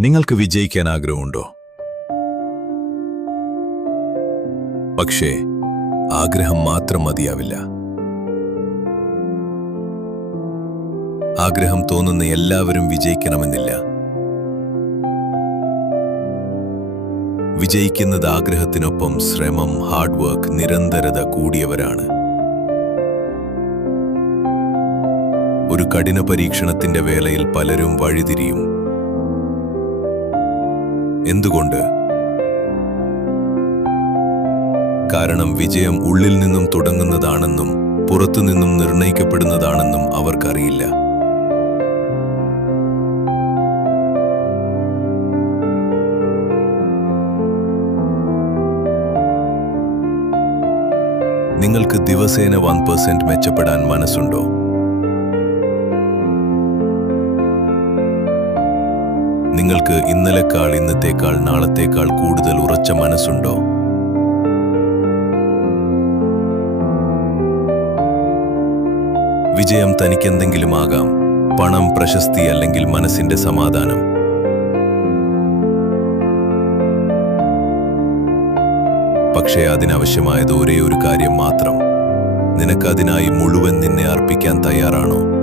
നിങ്ങൾക്ക് വിജയിക്കാൻ ആഗ്രഹമുണ്ടോ? പക്ഷേ ആഗ്രഹം മാത്രം മതിയാവില്ല. ആഗ്രഹം തോന്നുന്ന എല്ലാവരും വിജയിക്കണമെന്നില്ല. വിജയിക്കുന്നത് ആഗ്രഹത്തിനൊപ്പം ശ്രമം, ഹാർഡ് വർക്ക്, നിരന്തരത കൂടിയവരാണ്. ഒരു കഠിന പരീക്ഷണത്തിന്റെ വേളയിൽ പലരും വഴിതിരിയും. എന്തുകൊണ്ട്? കാരണം വിജയം ഉള്ളിൽ നിന്നും തുടങ്ങുന്നതാണെന്നും പുറത്തുനിന്നും നിർണയിക്കപ്പെടുന്നതാണെന്നും അവർക്കറിയില്ല. നിങ്ങൾക്ക് ദിവസേന 1% മെച്ചപ്പെടാൻ മനസ്സുണ്ടോ? നിങ്ങൾക്ക് ഇന്നലെക്കാൾ, ഇന്നത്തേക്കാൾ, നാളത്തേക്കാൾ കൂടുതൽ ഉറച്ച മനസ്സുണ്ടോ? വിജയം തനിക്കെന്തെങ്കിലും ആകാം. പണം, പ്രശസ്തി, അല്ലെങ്കിൽ മനസ്സിന്റെ സമാധാനം. പക്ഷേ അതിനാവശ്യമായത് ഒരേ ഒരു കാര്യം മാത്രം. നിനക്കതിനായി മുഴുവൻ നിന്നെ അർപ്പിക്കാൻ തയ്യാറാണോ?